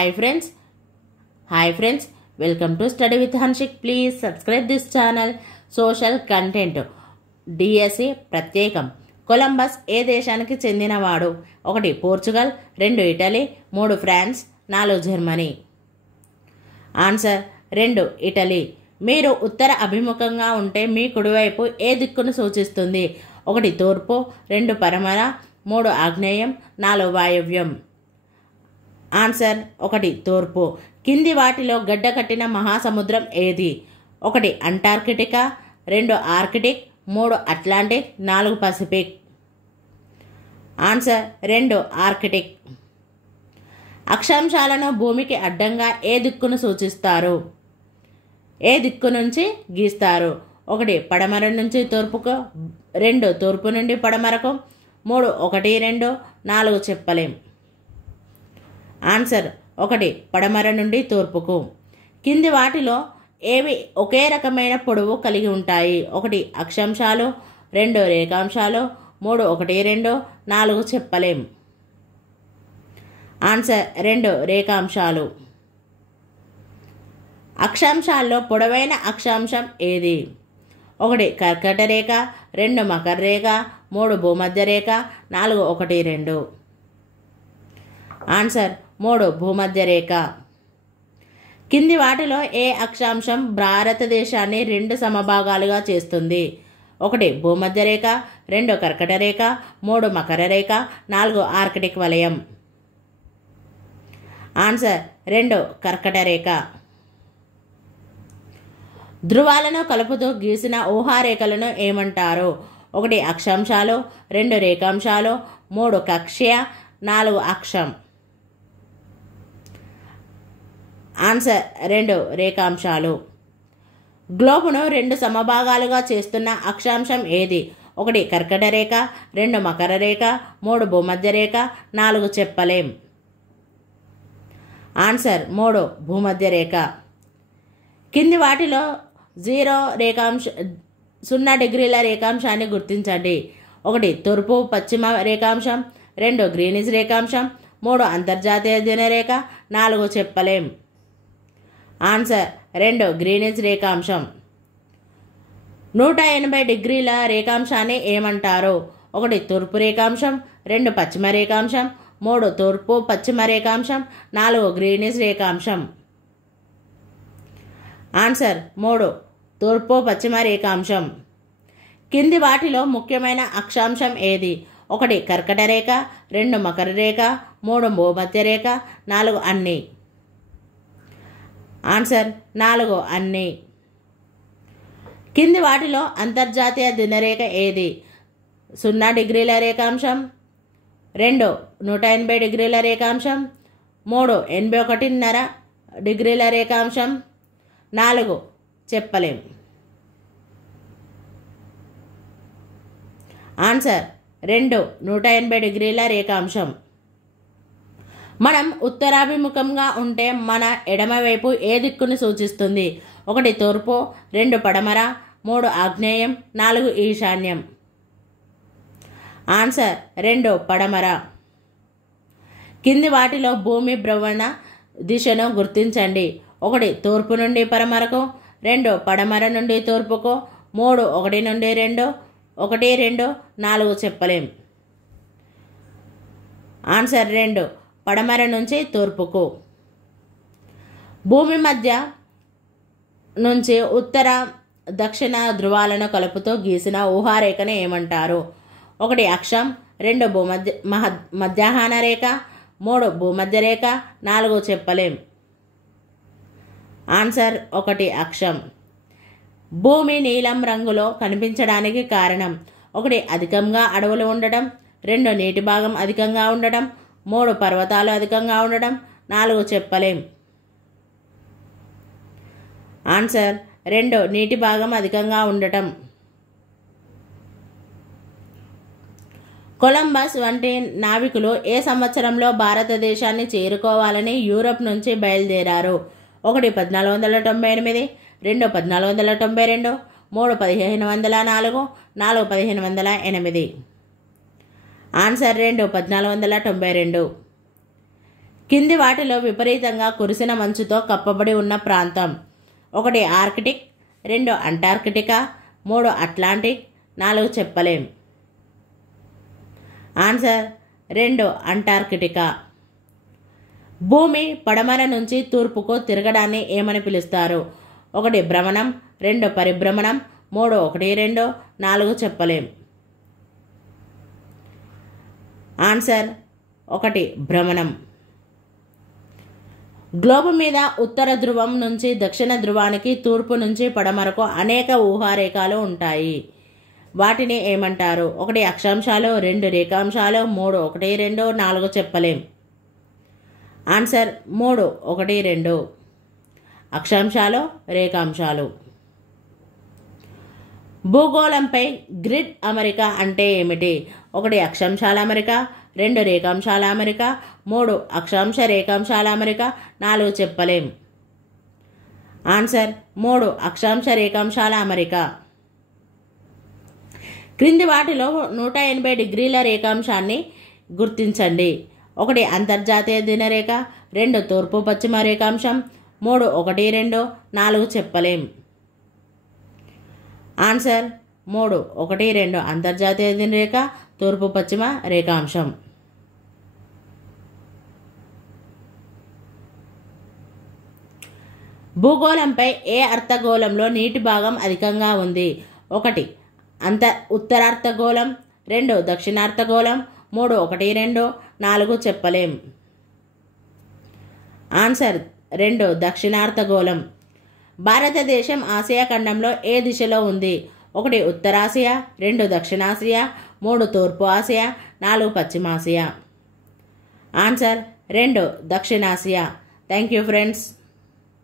Hi friends. Hi friends. Welcome to Study with Hanshik. Please subscribe this channel. Social content. DSA ప్రత్యేకం. Columbus ఏ దేశానికి చెందినవాడు? 1 Portugal, 2 Italy, 3 France, 4 Germany. Answer 2 Italy. మీరు ఉత్తర అభిముఖంగా ఉంటే మీ కుడివైపు ఏ దిక్కును సూచిస్తుంది? 1 తూర్పు, 2 పడమర, 3 ఆగ్నేయం, 4 వాయవ్యం. ఆన్సర్ 1 తూర్పు. కింది వాటిలో గడ్డకట్టిన మహాసముద్రం ఏది? 1 Antarctica, 2 Arctic, 3 Atlantic, 4 Pacific. Answer 2 Arctic. అక్షాంశాలను భూమికి అడ్డంగా ఏ దిక్కును సూచిస్తారు? ఏ దిక్కు నుంచి గీస్తారు? 1 పడమర నుంచి తూర్పుకు, 2 తూర్పు నుండి పడమరకు, 3 1 2, 4 చెప్పలేం. ఆన్సర్ 1 పడమర నుండి తూర్పుకు. కింది వాటిలో ఏవి ఒకే రకమైన పొడవు కలిగి ఉంటాయి? 1 అక్షాంశాలు, 2 రేఖాంశాలు, 3 1 2, 4 చెప్పలేం. ఆన్సర్ 2 రేఖాంశాలు. అక్షాంశాల్లో పొడవైన అక్షాంశం ఏది? 1 కర్కట రేఖ, 2 మకర రేఖ, 3 భూమధ్య రేఖ, 4 1 2. ఆన్సర్ 3 భూమధ్య రేఖ. కింది వాటిలో ఏ అక్షాంశం భారతదేశాన్ని 2 సమభాగాలుగా చేస్తుంది? 1 భూమధ్య రేఖ, 2 కర్కట రేఖ, 3 మకర రేఖ, 4 ఆర్కిటిక్ వలయం. ఆన్సర్ 2 కర్కట రేఖ. ధృవాలను కలుపుతూ గీసిన ఊహారేఖలను ఏమంటారు? 1 అక్షాంశాలు, 2 రేఖాంశాలు, 3 కక్ష్య, 4 అక్షం. ఆన్సర్ 2 రేఖాంశాలు. గ్లోబును 2 సమభాగాలుగా చేస్తున్న అక్షాంశం ఏది? 1 కర్కట రేఖ, 2 మకర రేఖ, 3 భూమధ్య రేఖ, 4 చెప్పలేం. ఆన్సర్ 3 భూమధ్య రేఖ. కింది వాటిలో 0 డిగ్రీల రేఖాంశాన్ని గుర్తించండి. 1 తూర్పు పశ్చిమ రేఖాంశం, 2 గ్రీనిజ్ రేఖాంశం, 3 అంతర్జాతీయ దినరేఖ, 4 చెప్పలేం. ఆన్సర్ 2 గ్రీనిజ్ రేఖాంశం. 180 డిగ్రీల రేఖాంశాన్ని ఏమంటారు? 1 తూర్పు రేఖాంశం, 2 పశ్చిమ రేఖాంశం, 3 తూర్పు పశ్చిమ రేఖాంశం, 4 గ్రీనిజ్ రేఖాంశం. ఆన్సర్ 3 తూర్పు పశ్చిమ రేఖాంశం. కింది వాటిలో ముఖ్యమైన అక్షాంశం ఏది? 1 కర్కట రేఖ, 2 మకర రేఖ, 3 భూమధ్య రేఖ, 4 అన్ని. ఆన్సర్ 4 అన్ని. కింది వాటిలో అంతర్జాతీయ దినరేఖ ఏది? 0 డిగ్రీల రేఖాంశం, 2 180 డిగ్రీల రేఖాంశం, 3 81.5 డిగ్రీల రేఖాంశం, 4 చెప్పలేం. ఆన్సర్ 2 180 డిగ్రీల రేఖాంశం. మనం ఉత్తరాభిముఖంగా ఉంటే మన ఎడమవైపు ఏ దిక్కును సూచిస్తుంది? 1 తూర్పు, 2 పడమర, 3 ఆగ్నేయం, 4 ఈశాన్యం. ఆన్సర్ 2 పడమర. కింది వాటిలో భూమి భ్రమణ దిశను గుర్తించండి. 1 తూర్పు నుండి పడమరకు, 2 పడమర నుండి తూర్పుకు, 3 1 నుండి 2, 1 2, 4 చెప్పలేం. ఆన్సర్ 2 పడమర నుంచి తూర్పుకు. భూమి మధ్య నుంచి ఉత్తర దక్షిణ ధృవాలను కలుపుతూ గీసిన ఊహారేఖను ఏమంటారు? 1 అక్షం, 2 మధ్యాహ్న రేఖ, 3 భూమధ్య రేఖ, 4 చెప్పలేం. ఆన్సర్ 1 అక్షం. భూమి నీలం రంగులో కనిపించడానికి కారణం? 1 అధికంగా అడవులు ఉండటం, 2 నీటి భాగం అధికంగా ఉండటం, 3 పర్వతాలు అధికంగా ఉండటం, 4 చెప్పలేం. ఆన్సర్ 2 నీటి భాగం అధికంగా ఉండటం. కొలంబస్ వంటి నావికులు ఏ సంవత్సరంలో భారతదేశాన్ని చేరుకోవాలని యూరప్ నుంచి బయలుదేరారు? 1 1498, 2 1492, 3 1504, 4 1508. ఆన్సర్ 2 1492. కింది వాటిలో విపరీతంగా కురిసిన మంచుతో కప్పబడి ఉన్న ప్రాంతం: 1 ఆర్కిటిక్, 2 అంటార్కిటికా, 3 అట్లాంటిక్, 4 చెప్పలేం. Answer 2 Antarctica. భూమి పడమర నుంచి తూర్పుకు తిరగడాన్ని ఏమని పిలుస్తారు? 1 భ్రమణం, 2 పరిభ్రమణం, 3 1 2, 4 చెప్పలేం. ఆన్సర్ 1 భ్రమణం. గ్లోబు మీద ఉత్తర ధ్రువం నుంచి దక్షిణ ధ్రువానికి, తూర్పు నుంచి పడమరకు అనేక ఊహారేఖలు ఉంటాయి. వాటిని ఏమంటారు? 1 అక్షాంశాలు, 2 రేఖాంశాలు, 3 1 2, 4 చెప్పలేం. ఆన్సర్ 3 1 2 అక్షాంశాలు, రేఖాంశాలు. భూగోళంపై గ్రిడ్ అమరిక అంటే ఏమిటి? 1 అక్షాంశాల అమరిక, 2 రేఖాంశాల అమరిక, 3 అక్షాంశ రేఖాంశాల అమరిక, 4 చెప్పలేం. ఆన్సర్ 3 అక్షాంశ రేఖాంశాల అమరిక. క్రింది వాటిలో 180 డిగ్రీల రేఖాంశాన్ని గుర్తించండి. 1 అంతర్జాతీయ దినరేఖ, 2 తూర్పు పశ్చిమ రేఖాంశం, 3 1 2, 4 చెప్పలేం. ఆన్సర్ 3 1 2 అంతర్జాతీయ దినరేఖ, తూర్పు పశ్చిమ రేఖాంశం. భూగోళంపై ఏ అర్ధగోళంలో నీటి భాగం అధికంగా ఉంది? 1 ఉత్తరార్ధగోళం, 2 దక్షిణార్ధగోళం, 3 1 2, 4 చెప్పలేం. ఆన్సర్ 2 దక్షిణార్ధగోళం. భారతదేశం ఆసియా ఖండంలో ఏ దిశలో ఉంది? 1 ఉత్తరాసియా, 2 దక్షిణాసియా, 3 తూర్పు ఆసియా, 4 పశ్చిమాసియా. ఆన్సర్ 2 దక్షిణాసియా. Thank you friends.